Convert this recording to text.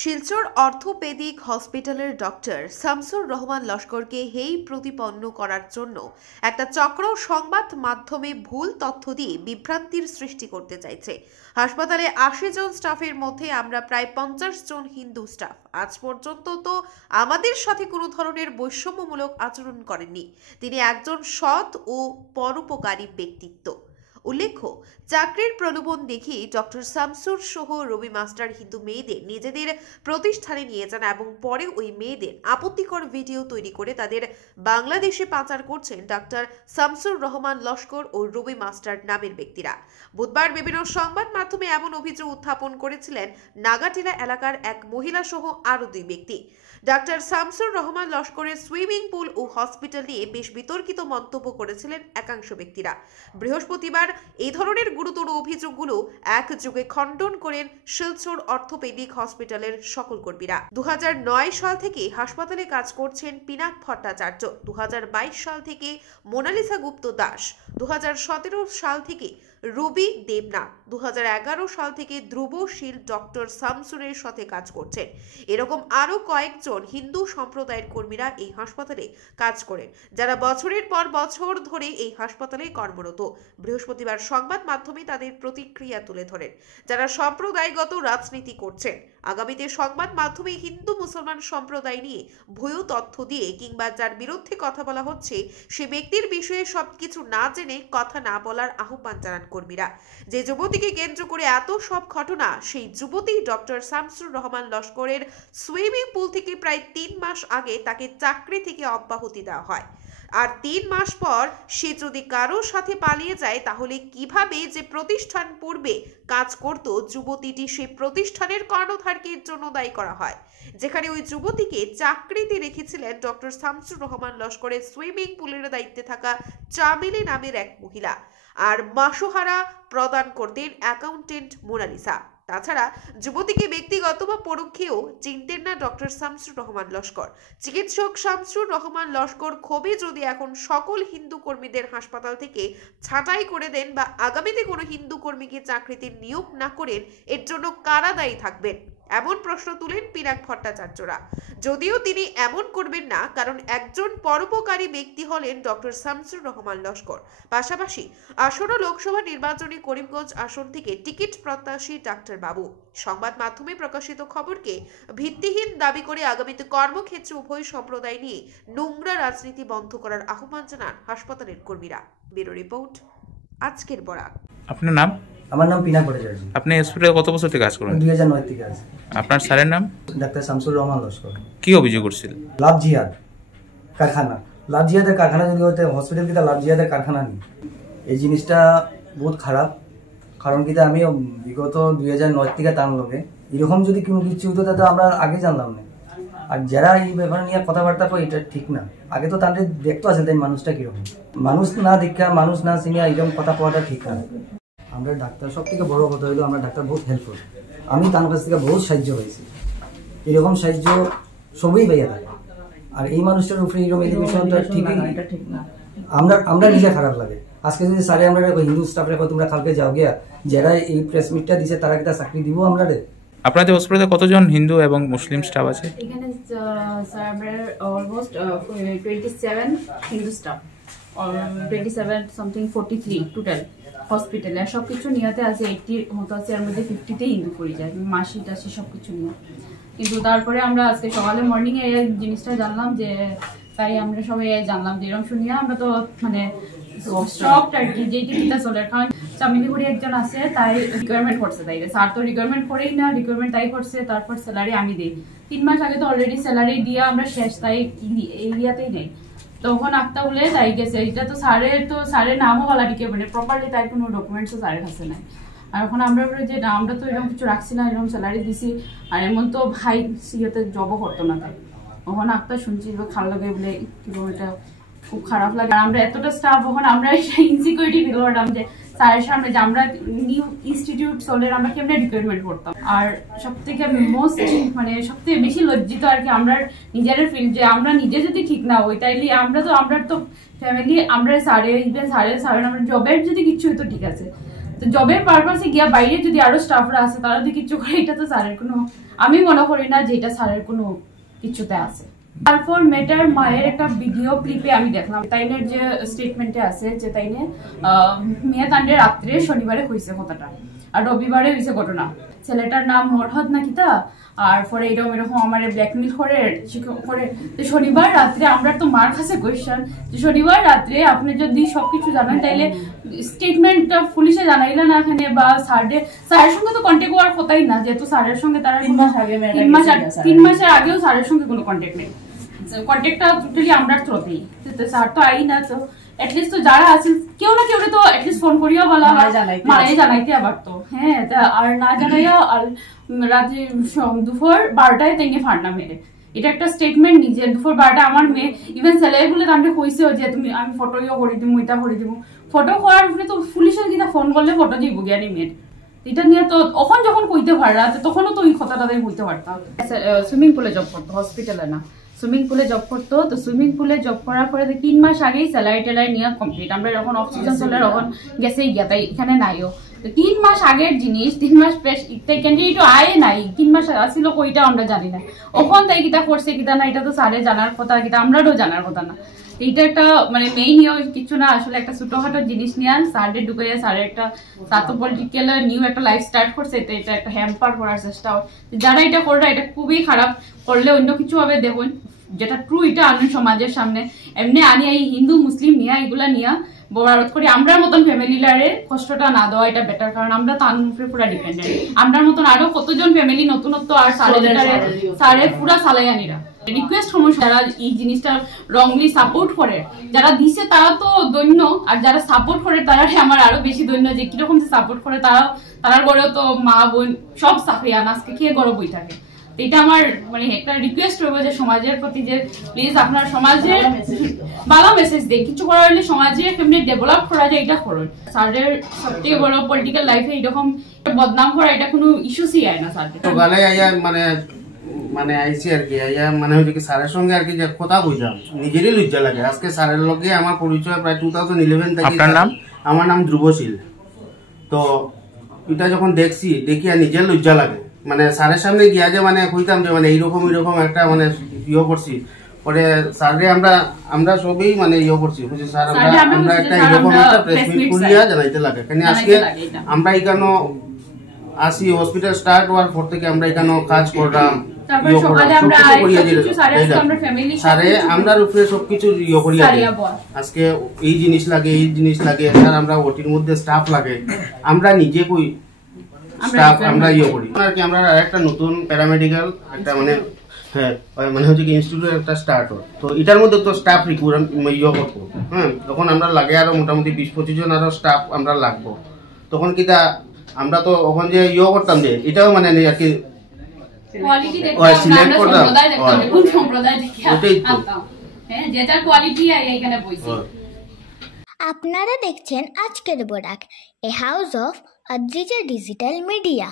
Silchar orthopaedic হসপিটালের doctor Shamsur Rahman লস্করকে হেয় প্রতিপন্ন করার জন্য একটা চক্র সংবাদ মাধ্যমে ভুল তথ্য দিয়ে বিভ্রান্তির সৃষ্টি করতে চাইছে। হাসপাতালে ৮০ জন স্টাফের মধ্যে আমরা প্রায় ৫০ জন হিন্দু স্টাফ। আজ পর্যন্ত তো আমাদের সাথে কোনো ধরনের বৈষম্যমূলক আচরণ করেননি। তিনি একজন সৎ ও পরোপকারী ব্যক্তিত্ব। উল্লেখ্য, চাকরির প্রলোভন দেখিয়ে ডক্টর শামসুর সহ রবি মাস্টার হিন্দু মেয়েদের নিজেদের প্রতিষ্ঠানে নিয়ে যান এবং পরে ওই মেয়েদের আপত্তিকর ভিডিও তৈরি করে তাদের বাংলাদেশে পাচার করছেন ডক্টর শামসুর রহমান লস্কর ও রবি মাস্টার নামের ব্যক্তিরা। বুধবার বিভিন্ন সংবাদ মাধ্যমে এমন অভিযোগ উত্থাপন করেছিলেন নাগাটিলা এলাকার এক মহিলা সহ আরও ২ ব্যক্তি। ডক্টর শামসুর রহমান লস্করের সুইমিং পুল ও হসপিটাল নিয়ে বেশ বিতর্কিত মন্তব্য করেছিলেন একাংশ ব্যক্তিরা। বৃহস্পতিবার এই ধরনের গুরুতর অভিযোগগুলো একযোগে খণ্ডন করেন শিলচর অর্থোপেডিক হসপিটালের সকল কর্মীরা। ২০০৯ সাল থেকে হাসপাতালে কাজ করছেন পিনাক ভট্টাচার্য, ২০২২ সাল থেকে মোনালিসা গুপ্ত দাস, ২০১৭ সাল থেকে রবি দেবনাথ, ২০১১ সাল থেকে ধ্রুবশীল ডক্টর শামসুরের সাথে কাজ করছেন। এরকম আরও কয়েকজন হিন্দু সম্প্রদায়ের কর্মীরা এই হাসপাতালে কাজ করেন, যারা বছরের পর বছর ধরে এই হাসপাতালে কর্মরত। বৃহস্পতিবার সংবাদ মাধ্যমে তাদের প্রতিক্রিয়া তুলে ধরেন যারা সম্প্রদায়গত রাজনীতি করছেন। আগামীতে সংবাদ মাধ্যমে হিন্দু মুসলমান সম্প্রদায় নিয়ে ভুয়ো তথ্য দিয়ে কিংবা যার বিরুদ্ধে কথা বলা হচ্ছে সে ব্যক্তির বিষয়ে সবকিছু না জেনে কথা না বলার আহ্বান জানান কর্মীরা। যে যুবতীকে কেন্দ্র করে এত সব ঘটনা, সেই যুবতী ডক্টর শামসুর রহমান লস্করের সুইমিং পুল থেকে প্রায় ৩ মাস আগে তাকে চাকরি থেকে অব্যাহতি দেওয়া হয়। আর ৩ মাস পর সে যদি কারোর সাথে পালিয়ে যায়, তাহলে কিভাবে যে প্রতিষ্ঠান পূর্বে কাজ করত যুবতীটি সেই প্রতিষ্ঠানের কর্ণধারকের জন্য দায়ী করা হয়, যেখানে ওই যুবতীকে চাকরিতে রেখেছিলেন ডক্টর শামসুর রহমান লস্করের সুইমিং পুলের দায়িত্বে থাকা চামেলি নামের এক মহিলা, আর মাসোহারা প্রদান করতেন অ্যাকাউন্টেন্ট মোনালিসা। তাছাড়া যুবতীকে ব্যক্তিগত বা পরোক্ষেও চিনতেন না ডক্টর শামসুর রহমান লস্কর। চিকিৎসক শামসুর রহমান লস্কর ক্ষোভে যদি এখন সকল হিন্দু কর্মীদের হাসপাতাল থেকে ছাঁটাই করে দেন বা আগামীতে কোনো হিন্দু কর্মীকে চাকরিতে নিয়োগ না করেন, এর জন্য কারা দায়ী থাকবেন, এমন প্রশ্ন তুলেন পিনাক ভট্টাচার্যরা। যদিও তিনি এমন করবেন না, কারণ একজন পরোপকারী ব্যক্তি হলেন ডক্টর শামসুর রহমান লস্কর। পাশাপাশি আসন্ন লোকসভা নির্বাচনে করিমগঞ্জ আসন থেকে টিকিট প্রত্যাশী ডাক্তার বাবু। সংবাদ মাধ্যমে প্রকাশিত খবরকে ভিত্তিহীন দাবি করে আগামীতে কর্মক্ষেত্রে উভয় সম্প্রদায় নিয়ে নোংরা রাজনীতি বন্ধ করার আহ্বান জানান হাসপাতালের কর্মীরা। ব্যুরো রিপোর্ট, আজকের বরাক। আপনার নাম? আমার নাম পিনাক ভট্টাচার্য। আপনি হসপিটালে কত বছর থেকে কাজ করেন? 2009 থেকে আছি। আপনার স্যারের নাম? ডাক্তার শামসুর রহমান লস্কর। কি অভিযোগ করছিল? লাভ জিহাদ কারখানা, লাভ জিহাদের কারখানা যদি হতে হসপিটাল কিটা লাভ জিহাদের কারখানা নেই, এই জিনিসটা বহুত খারাপ। কারণ কিটা আমি বিগত 2009 থেকে তার লগে এরকম যদি কোনো কিছু হতো তাহলে আমরা আগে জানলাম না। আর যারা এই ব্যাপার নিয়ে কথাবার্তা কয় এটা ঠিক না। আগে তো তাদের দেখতে আসে তাই মানুষটা কিরকম, মানুষ না দেখা মানুষ না চিনিয়া এরকম কথা কওয়াটা ঠিক না। আমরা ডাক্তার, সব থেকে বড় কথা হলো আমরা ডাক্তার বহুত হেল্পফুল। আমি তার কাছ থেকে বহুত সাহায্য হয়েছি, এরকম সাহায্য সবই পাইয়া থাকে। আর এই মানুষটার উপরে এরকম এলিগেশনটা ঠিকই না, আমরা নিজে খারাপ লাগে। আজকে যদি স্যারে আমরা হিন্দু স্টাফ রেখো তোমরা কালকে যাও গিয়া, যারা এই প্রেস মিটটা দিছে তারা একটা চাকরি দিব আমরা রে। আপনাদের হসপিটালে কতজন হিন্দু এবং মুসলিম স্টাফ আছে? এখানে sir almost 27 Hindu staff, 27 something 43 total হসপিটালে। সব কিছু নিয়েতে আছে 80 মতো আছে, এর মধ্যে 50তে হিন্দু পড়ে যায়, মাসি টাসি সব কিছু নিয়ে। কিন্তু তারপরে আমরা আজকে সকালে মর্নিংয়ে এই জিনিসটা জানলাম, যে তাই আমরা সবাই জানলাম যে এরকম শুনিয়া আমরা তো মানে স্টকড আর কি, যেটি কিটা চলে। কারণ চামিলিগুড়ি একজন আছে, তাই রিকোয়ারমেন্ট করছে, তাই স্যার তো রিকোয়ারমেন্ট করেই না, রিকোয়ারমেন্ট তাই করছে। তারপর স্যালারি আমি দিই, 3 মাস আগে তো অলরেডি স্যালারি দিয়ে আমরা শেষ, তাই এরিয়াতেই নেই। তখন আক্তা বলে তাই গেছে, এটা তো স্যারের নামও বলা দিকে মানে প্রপারলি, তাই কোনো ডকুমেন্টসও স্যারের কাছে নাই। আর এখন আমরা বলি যে না, আমরা তো এরকম কিছু রাখছি না, এরকম স্যালারি দিছি, আর এমন তো ভাই সিওতে জবও করতো না। তাই তখন আক্তা শুনছি খারাপ লাগে বলে, কিরকম এটা খুব খারাপ লাগে। আর আমরা এতটা স্টাফ, ওখানে আমরা ইনসিকিউরিটি ফিল করতাম যে স্যারের সামনে যে আমরা নিউ ইনস্টিটিউট চলের আমরা কেমনে রিকোয়ারমেন্ট করতাম। আর সব থেকে মোস্ট মানে সব থেকে বেশি লজ্জিত আর কি আমরা নিজের ফিল, যে আমরা নিজে যদি ঠিক না হই তাইলে আমরা তো ফ্যামিলি, আমরা স্যারে ইভেন স্যারের আমরা জবের যদি কিছু হইতো ঠিক আছে, তো জবের পারপাসে গিয়া বাইরে যদি আরো স্টাফরা আছে তারা যদি কিছু করে, এটা তো স্যারের কোনো আমি মনে করি না যে এটা স্যারের কোনো কিছুতে আছে। তারপর মেয়েটার মায়ের একটা ভিডিও ক্লিপে আমি দেখলাম তাইনের যে স্টেটমেন্টে আছে যে তাইনে মেয়ে তান্ডে রাত্রে শনিবারে হয়েছে কথাটা আর রবিবারে হয়েছে ঘটনা। ছেলেটার নাম মরহদ না কিতা আর পরে এরকম আমার ব্ল্যাকমেল করে শনিবার রাত্রে আমরা তো মার কাছে কোয়েশ্চেন যে শনিবার রাত্রে আপনি যদি সবকিছু জানেন তাইলে স্টেটমেন্টটা পুলিশে জানাইলে না এখানে বা স্যারের সঙ্গে তো কন্ট্যাক্ট হওয়ার কথাই না, যেহেতু স্যারের সঙ্গে তারা 3 মাসের আগেও স্যারের সঙ্গে কোনো কন্ট্যাক্ট নেই, কন্ট্যাক্টটা টোটালি আমরা থ্রুতেই। স্যার তো আই না, তো এটলিস্ট তো যারা আছে কেউ না কেউ তো এটলিস্ট ফোন করিয়া বলা মারাই জানাইতে আবার তো হ্যাঁ, আর না জানাইয়া আর রাতে দুপুর 12টায় তেঙ্গে ফাড়না মেরে এটা একটা স্টেটমেন্ট নিজে দুপুর 12টা আমার মেয়ে ইভেন ছেলেগুলো তাকে কইছে যে তুমি আমি ফটো ইয়ে করে দিব এটা করে দিব, ফটো করার উপরে তো পুলিশের কিনা ফোন করলে ফটো দিব জ্ঞানী মেয়ের এটা নিয়ে তো তখন যখন কইতে পারা তখনও তো ওই কথাটা কইতে পারতাম। সুইমিং পুলে জব করতো, হসপিটালে না, সুইমিং পুলে জব করতো। তো সুইমিং পুলে জব করার পরে 3 মাস আগেই স্যালারি টেলারি নিয়ে কমপ্লিট, আমরা যখন অফ সিজন চলে তখন গেছেই গিয়া তাই এখানে নাইও। তো 3 মাস আগের জিনিস 3 মাস ক্যান্ডিডেটও আয় নাই, 3 মাস আসিল কইটা আমরা জানি না, ওখান তাই কিতা করছে কিতা না এটা তো স্যারে জানার কথা, কিতা আমরাও জানার কথা না। এইটা একটা মানে মেইন কিছু না, আসলে একটা ছোটখাটো জিনিস নিয়ে স্যারে ঢুকে স্যারের একটা সাতো পলিটিক্যাল নিউ একটা লাইফ স্টার্ট করছে, তো এটা একটা হ্যাম্পার করার চেষ্টা। যারা এটা করবে এটা খুবই খারাপ, করলে অন্য কিছু হবে দেখুন যেটা ট্রু এটা আনেন সমাজের সামনে। এমনি আনি এই হিন্দু মুসলিম নিয়ে এগুলা নিয়ে বরাবর করি আমরা মতন ফ্যামিলিলারে কষ্টটা না দেওয়া এটা বেটার, কারণ আমরা তার উপরে পুরা ডিপেন্ডেন্ট। আমরা মতন আরো কতজন ফ্যামিলি নতুনত্ব আর সারে পুরা সালাইয়ানিরা রিকোয়েস্ট সমস্যা যারা এই জিনিসটা রংলি সাপোর্ট করে, যারা দিছে তারা তো দৈন্য, আর যারা সাপোর্ট করে তারা আমার আরো বেশি দৈন্য, যে কিরকম সাপোর্ট করে তারার ঘরেও তো মা বোন সব চাকরিয়ান আজকে খেয়ে গড় বই থাকে। এটা আমার মানে একটা রিকোয়েস্ট করবো যে সমাজের প্রতি যে প্লিজ আপনার সমাজের ভালো মেসেজ দেন, কিছু করা হলে সমাজে কেমনি ডেভেলপ করা যায় এটা করুন। স্যারের সবথেকে বড় পলিটিক্যাল লাইফে এরকম বদনাম করা এটা কোনো ইস্যুসই আয় না। স্যার তো গালে আইয়া মানে আইসি আর কি আইয়া মানে হচ্ছে কি স্যারের সঙ্গে আর কি যে কথা বুঝলাম নিজেরই লজ্জা লাগে। আজকে স্যারের লগে আমার পরিচয় প্রায় 2011 থেকে। আপনার নাম? আমার নাম ধ্রুবশীল। তো এটা যখন দেখি আর নিজের লজ্জা লাগে, মানে স্যারের সামনে গিয়া যে মানে কইতাম যে মানে এইরকম একটা মানে ইয়ে করছি, পরে স্যাররে আমরা সবই মানে ইয়ে করছি বুঝছি স্যার আমরা একটা এরকম একটা প্রেস মিট করিয়া জানাইতে লাগে। কারণ আজকে আমরা এখানে আসি হসপিটাল স্টার্ট হওয়ার পর থেকে আমরা এখানে কাজ করলাম, আমরা উপরে সবকিছু ইয়ে করিয়া আজকে এই জিনিস লাগে স্যার আমরা ওটির মধ্যে স্টাফ লাগে, আমরা নিজে কই স্টাফ আমরা ইয়ে করি আর কি। আমরা একটা নতুন প্যারামেডিক্যাল একটা মানে হ্যাঁ মানে হচ্ছে কি ইনস্টিটিউট একটা স্টার্ট হয়, তো এটার মধ্যে তো স্টাফ রিক্রুট ইয়ে করবো। হ্যাঁ তখন আমরা লাগে আরো মোটামুটি 20-25 জন আরো স্টাফ আমরা লাগবো। তখন কিটা আমরা তো ওখান যে ইয়ে করতাম যে এটাও মানে আর কি সিলেক্ট করতাম আপনারা দেখছেন আজকের বোরাক, a house of Adrija digital media.